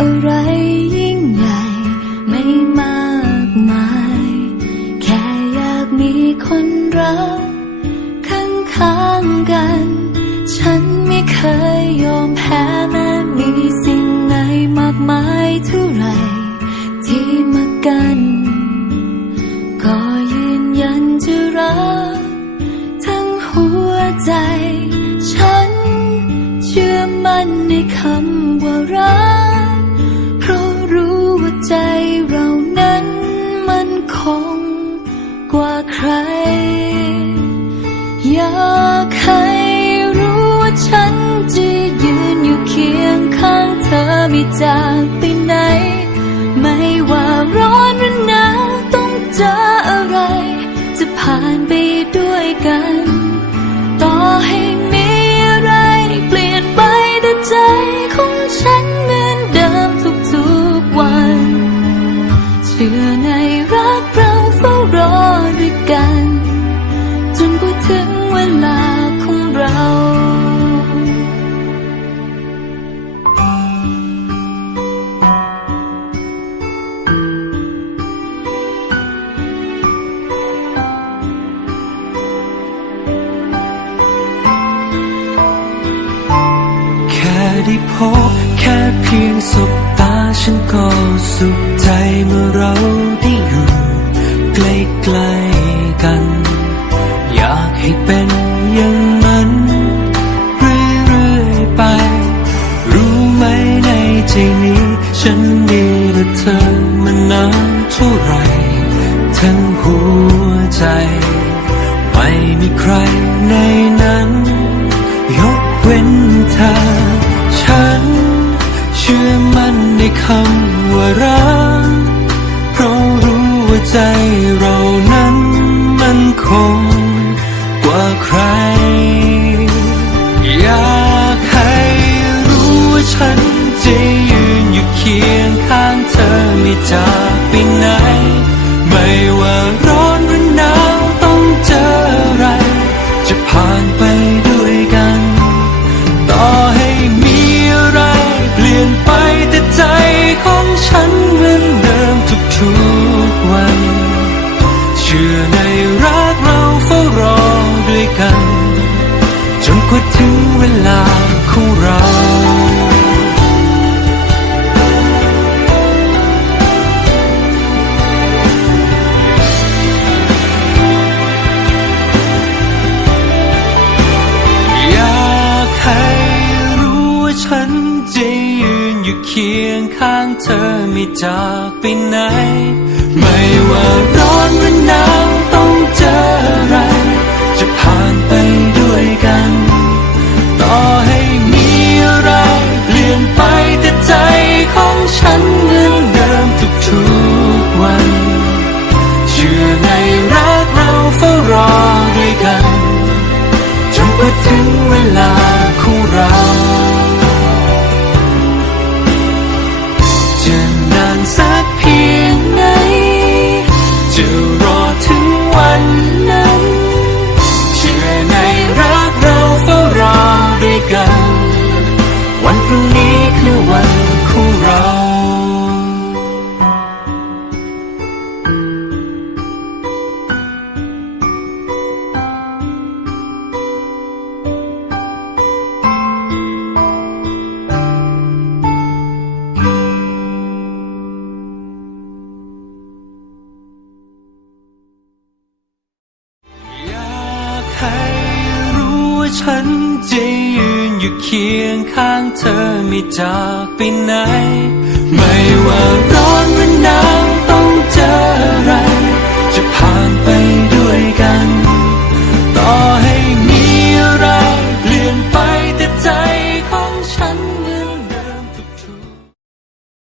อะไรยิ่งใหญ่ ไม่มากมาย แค่อยากมีคนรักข้างข้างๆกัน ฉันไม่เคยยอมแพ้แม้มีสิ่งไหนมากมายเท่าไรที่มากัน ก็ยืนยันจะรักทั้งหัวใจ ฉันเชื่อมั่นในคำว่ารัก ใคร อยากให้รู้ว่าฉันจะยืนอยู่เคียงข้างเธอไม่จากไปไหน ไม่ว่าร้อนหรือหนาวต้องเจออะไร จะผ่านไปด้วยกัน ต่อให้ ได้พบแค่เพียงสบตาฉันก็สุขใจเมื่อเราได้อยู่ใกล้ๆกัน อยากให้เป็นอย่างนั้นเรื่อยๆไป รู้ไหมในใจนี้ ฉันมีแต่เธอมานานเท่าไรทั้งหัวใจ ไม่มีใครในนั้น ยกเว้นเธอ ชื่อมั่นในคำว่ารักเพราะรู้ว่าใจเรานั้นมันคงกว่าใคร อยากให้รู้ว่าฉันจะยืนอยู่เคียงข้างเธอไม่จากไปไหน ไม่ว่าร้อนหรือหนาวต้องเจออะไร จะผ่านไป คียงข้างเธอไม่จากไปไหน ไม่ว่าร้อนหรือหนาวต้องเจออะไร จะผ่านไปด้วยกัน ฉันจะยืนอยู่เคียงข้างเธอไม่จากไปไหน ไม่ว่าร้อนหรือหนาว